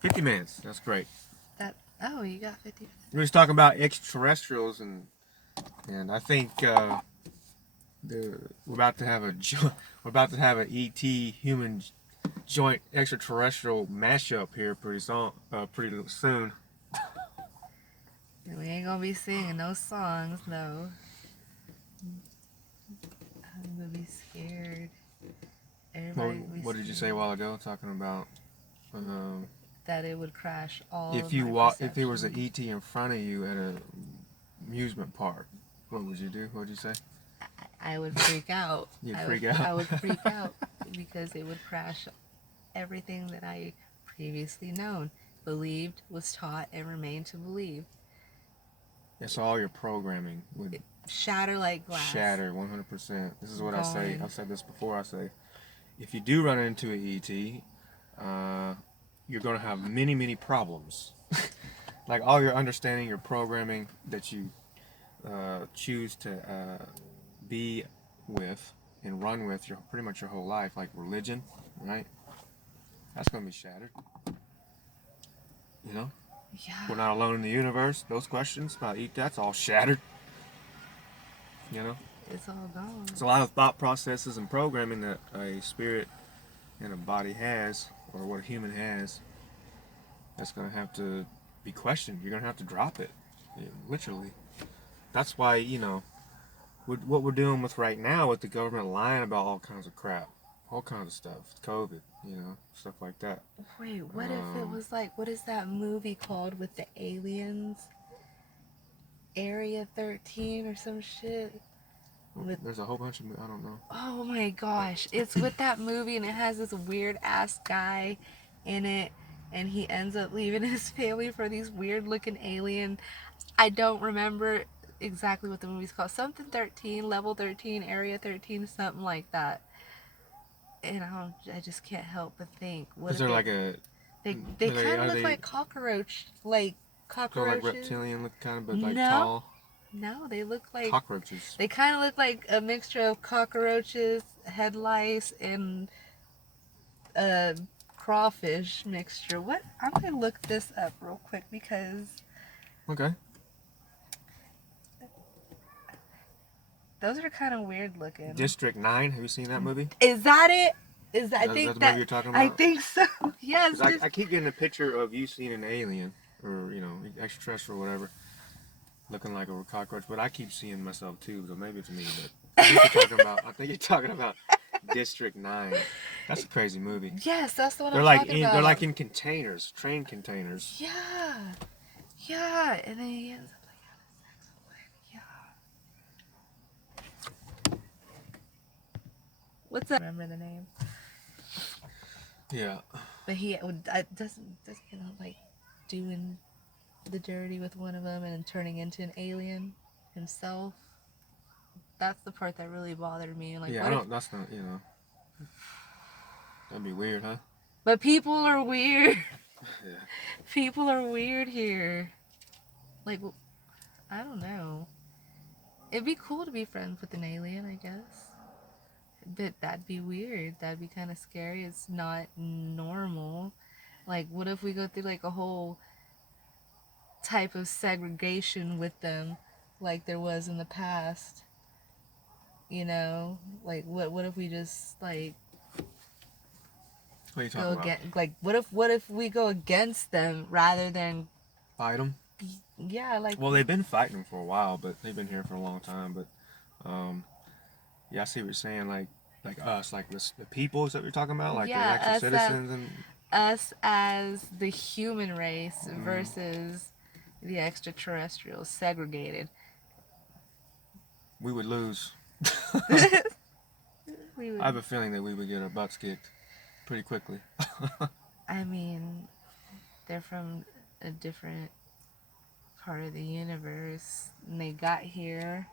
50 minutes. That's great. You got 50 minutes. We was talking about extraterrestrials, and I think we're about to have an ET human joint extraterrestrial mashup here pretty soon. We ain't gonna be singing no songs, though. I'm gonna be scared. What did you say a while ago? Talking about that it would crash all if of you my if there was an perception. ET in front of you at an amusement park, what would you do? What would you say? I would freak out. You'd freak out. I would freak out because it would crash everything that I previously known, believed, was taught, and remained to believe. Yes, all your programming would shatter like glass. Shatter 100%. This is what Gone. I say. I've said this before. I say, if you do run into an ET, you're going to have many, many problems. Like all your understanding, your programming that you choose to be with and run with pretty much your whole life, like religion, right? That's going to be shattered. You know? Yeah. We're not alone in the universe. Those questions about that's all shattered. You know? It's all gone. It's a lot of thought processes and programming that a spirit and a body has, or what a human has, that's going to have to be questioned. You're going to have to drop it. Literally. That's why, what we're dealing with right now with the government lying about all kinds of crap. All kinds of stuff. COVID, stuff like that. Wait, what if it was like, what is that movie called with the aliens? Area 13 or some shit? There's a whole bunch of, I don't know. Oh my gosh. It's with that movie and it has this weird ass guy in it and he ends up leaving his family for these weird looking alien. I don't remember exactly what the movie's called. Something 13, level 13, area 13, something like that. And I just can't help but think. Is there like a... They kind of look like cockroaches. So like reptilian look kind of, but like tall? No, they look like... cockroaches. They kind of look like a mixture of cockroaches, head lice, and crawfish mixture. What? I'm going to look this up real quick because... Okay. Those are kind of weird looking. District 9, have you seen that movie? Is that it? I think that's the movie you're talking about? I think so. Yes. I keep getting a picture of you seeing an alien, or, extraterrestrial or whatever, looking like a cockroach, but I keep seeing myself too, so maybe it's me, but I think you're talking about District 9. That's a crazy movie. Yes, that's the one I'm talking about. They're like in containers, train containers. Yeah. Yeah, and then he ends up what's that? Remember the name? Yeah. But he doesn't end up like doing the dirty with one of them and turning into an alien himself. That's the part that really bothered me. Like, yeah, that's not, that'd be weird, huh? But people are weird. Yeah. People are weird here. Like, I don't know. It'd be cool to be friends with an alien, I guess. But that'd be weird. That'd be kind of scary. It's not normal. Like, what if we go through like a whole type of segregation with them, like there was in the past? Like what if we just like what are you talking about? Like what if we go against them rather than fight them? Yeah, like. Well, they've been fighting them for a while, but they've been here for a long time. But yeah, I see what you're saying. Like us, like the people is that you're talking about, like the actual citizens and us as the human race versus the extraterrestrials, segregated. We would lose. I have a feeling that we would get our butts kicked pretty quickly. I mean, they're from a different part of the universe, and they got here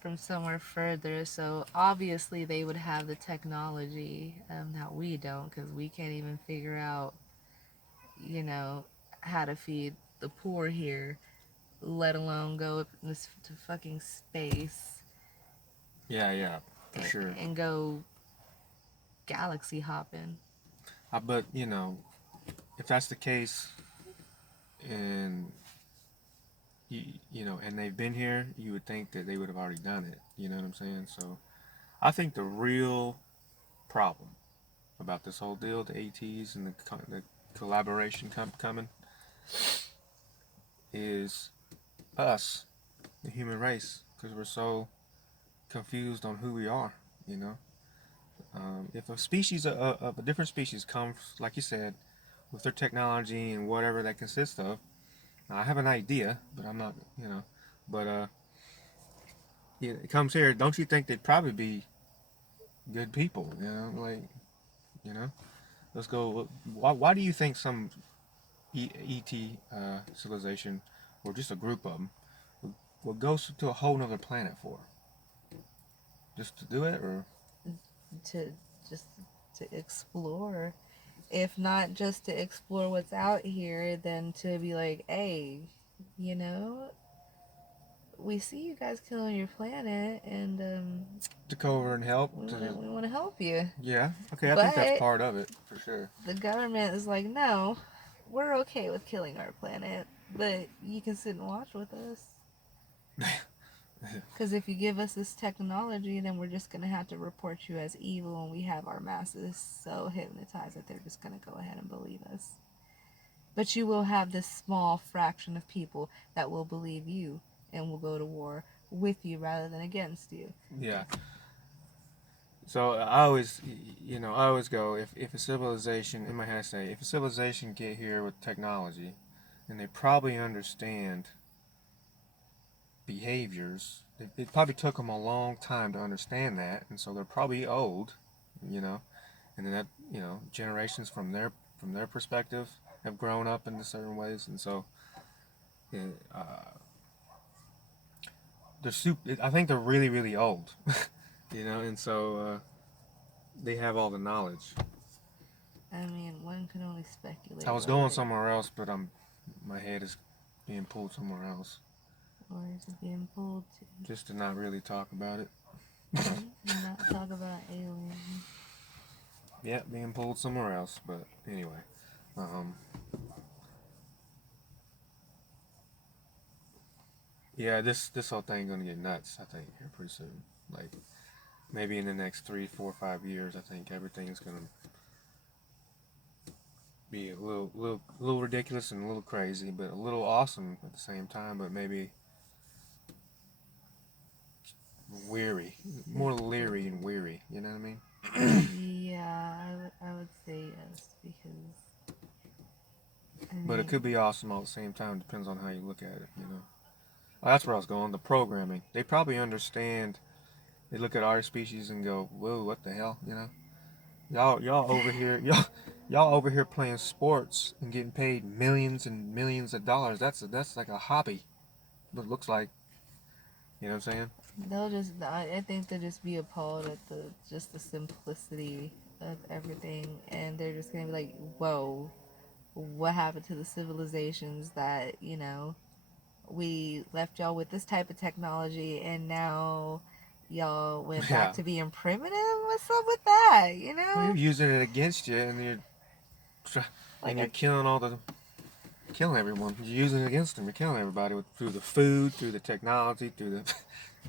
from somewhere further, so obviously they would have the technology that we don't, because we can't even figure out, how to feed the poor here, let alone go up to fucking space. Yeah, for sure. And go galaxy hopping. But if that's the case, and you know, and they've been here, you would think that they would have already done it. You know what I'm saying? So I think the real problem about this whole deal, the ATs and the collaboration coming, is us, the human race, because we're so confused on who we are. You know, if a species of a different species comes, like you said, with their technology and whatever that consists of, I have an idea, but I'm not, you know, but yeah, it comes here. Don't you think they'd probably be good people? You know, like, you know, let's go. Why do you think some ET civilization, or just a group of them, would go to a whole nother planet for? Just to do it, or To just to explore. If not just to explore what's out here, then to be like, hey, you know, we see you guys killing your planet, and to go over and help? we want to help you. Yeah, okay, I think that's But part of it for sure. the government is like, no, we're okay with killing our planet, but you can sit and watch with us. Because if you give us this technology, then we're just going to have to report you as evil, and we have our masses so hypnotized that they're just going to go ahead and believe us. But you will have this small fraction of people that will believe you and will go to war with you rather than against you. Yeah. So I always, you know, I always go, if a civilization, in my head I say, if a civilization get here with technology, and they probably understand behaviors, it probably took them a long time to understand that, and so they're probably old, you know, and then that, you know, generations from their perspective have grown up in certain ways, and so yeah, they're super. I think they're really really old, you know, and so they have all the knowledge. I mean, one can only speculate. I was going somewhere else, but my head is being pulled somewhere else. Or is it being pulled to? Just to not really talk about it. Not talk about aliens. Yeah, being pulled somewhere else. But anyway, yeah, this whole thing gonna get nuts. I think here pretty soon. Like maybe in the next 3, 4, 5 years, I think everything's gonna be a little ridiculous and a little crazy, but a little awesome at the same time. But maybe weary, more leery and weary. You know what I mean? Yeah, I would say yes because. But it could be awesome all at the same time. Depends on how you look at it. You know. Well, that's where I was going. The programming. They probably understand. They look at our species and go, "Whoa, what the hell?" You know. Y'all over here, y'all over here playing sports and getting paid millions and millions of dollars. That's like a hobby. What it looks like. You know what I'm saying? They'll just. I think they'll just be appalled at the simplicity of everything, and they're just gonna be like, "Whoa, what happened to the civilizations that we left y'all with this type of technology, and now y'all went back Yeah. to being primitive? What's up with that? Well, you're using it against you, and you're killing everyone. You're using it against them. You're killing everybody through the food, through the technology, through the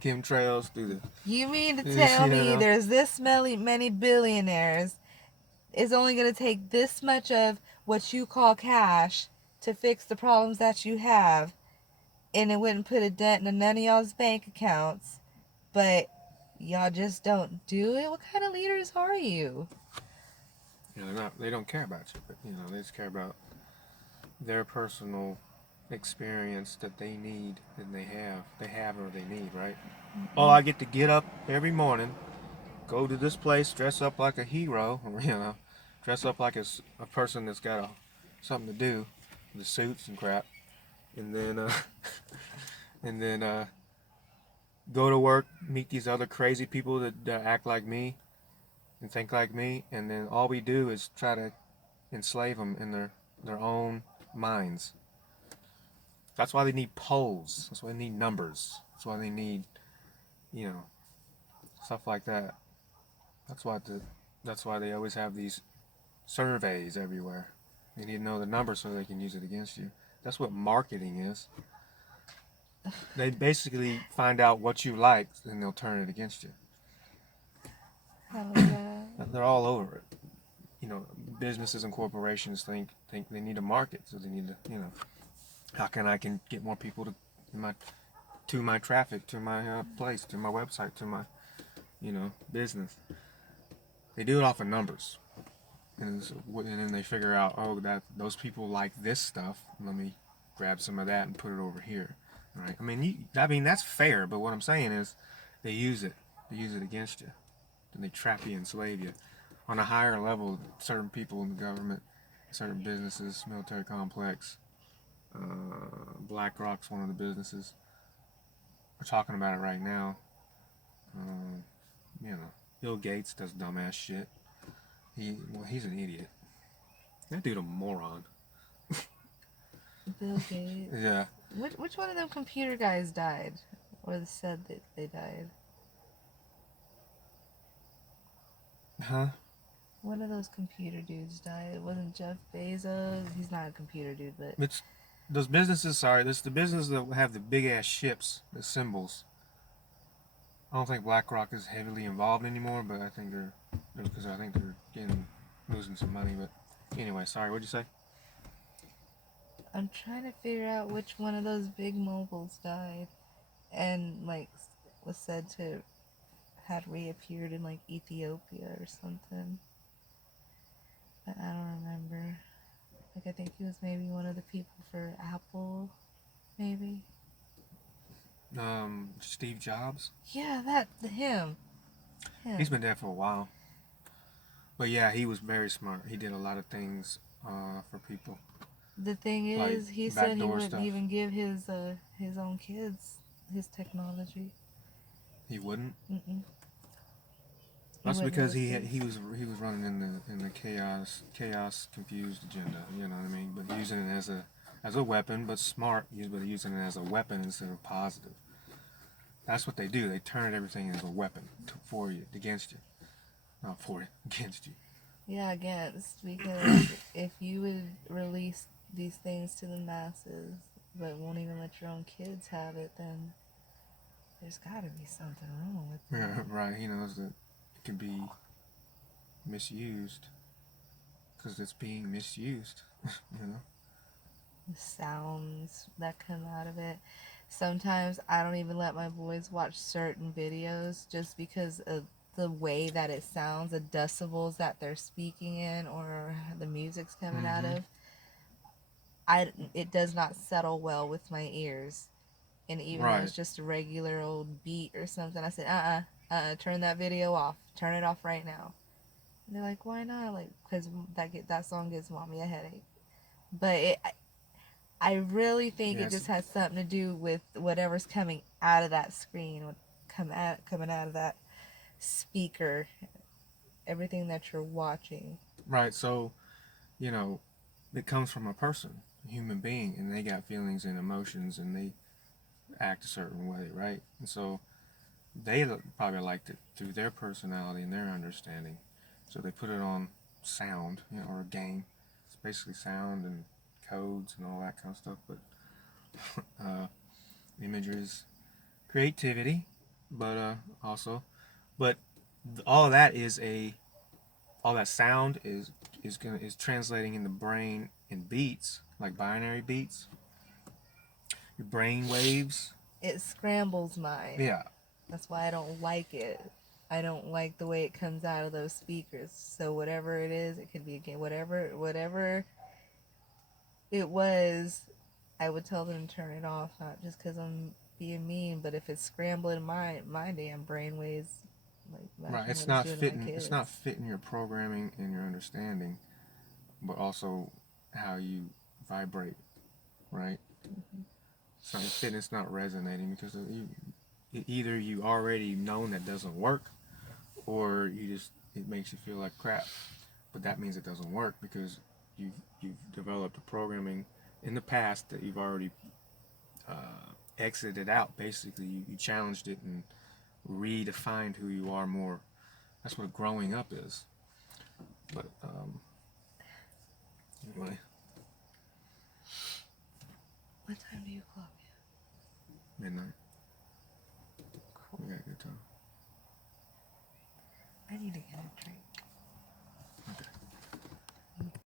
chemtrails, through the. You mean to tell me there's this many billionaires? It's only going to take this much of what you call cash to fix the problems that you have, and it wouldn't put a dent in none of y'all's bank accounts, but y'all just don't do it? What kind of leaders are you? They don't care about you, but they just care about their personal experience that they need and they have or they need, right? Mm-hmm. Oh, I get to get up every morning, go to this place, dress up like a hero, or dress up like a person that's got something to do, the suits and crap, and then and then go to work, meet these other crazy people that act like me and think like me, and then all we do is try to enslave them in their own minds. That's why they need polls. That's why they need numbers. That's why they need, stuff like that. That's why they always have these surveys everywhere. They need to know the number so they can use it against you. That's what marketing is. They basically find out what you like, and they'll turn it against you. How is that? They're all over it. Businesses and corporations think they need a market, so they need to, how can I can get more people to my traffic, to my place, to my website, to my, business. They do it off of numbers, and then they figure out, oh, that those people like this stuff. Let me grab some of that and put it over here. Right? I mean that's fair, but what I'm saying is, they use it. They use it against you, and they trap you, enslave you. On a higher level, certain people in the government, certain businesses, military complex, BlackRock's one of the businesses. We're talking about it right now. Um, Bill Gates does dumbass shit. He's an idiot. That dude a moron. Bill Gates. Yeah. Which one of them computer guys died? Or said that they died? Huh? One of those computer dudes died. It wasn't Jeff Bezos. He's not a computer dude, but It's those businesses. Sorry, that's the business that have the big ass ships, the symbols. I don't think BlackRock is heavily involved anymore, but I think they're because I think they're losing some money. But anyway, sorry. What'd you say? I'm trying to figure out which one of those big mobiles died, and like was said to had reappeared in like Ethiopia or something. But I don't remember. Like I think he was maybe one of the people for Apple, maybe. Steve Jobs. Yeah, him. He's been dead for a while. But yeah, he was very smart. He did a lot of things for people. The thing Like is, he said he backdoor wouldn't stuff. even give his own kids his technology. He wouldn't. Mm-mm. That's wouldn't because let his he kids. was running in the chaos confused agenda. You know what I mean? But using it as a weapon, but smart. But using it as a weapon instead of positive. That's what they do. They turn everything into a weapon for you, against you, not for you, against you. Yeah, against, because if you would release these things to the masses, but won't even let your own kids have it, then there's got to be something wrong with that. Yeah, right. He knows that it can be misused because it's being misused. The sounds that come out of it. Sometimes I don't even let my boys watch certain videos just because of the way that it sounds, the decibels that they're speaking in, or the music's coming out of. It does not settle well with my ears. And even though it's just a regular old beat or something, I said, turn that video off. Turn it off right now. And they're like, why not? Like, because that song gives mommy a headache. But I really think it just has something to do with whatever's coming out of that screen, coming out of that speaker, everything that you're watching. Right. So, it comes from a person, a human being, and they got feelings and emotions, and they act a certain way, right? And so they probably liked it through their personality and their understanding. So they put it on sound, or a game. It's basically sound and codes and all that kind of stuff. But images, creativity, but all of that all that sound is translating in the brain in beats, like binary beats. Your brain waves. It scrambles mine. Yeah. That's why I don't like it. I don't like the way it comes out of those speakers. So whatever it is, it could be a game. Whatever it was, I would tell them to turn it off. Not just because I'm being mean, but if it's scrambling my damn brain waves, like right. It's not fitting. It's not fitting your programming and your understanding, but also how you vibrate, right? It's not fitting. It's not resonating because either you already known that doesn't work, or it makes you feel like crap. But that means it doesn't work because you've developed a programming in the past that you've already exited out. Basically, you challenged it and redefined who you are more. That's what growing up is. But anyway. What time do you clock in? Midnight. Cool. We got a good time. I need to get a drink.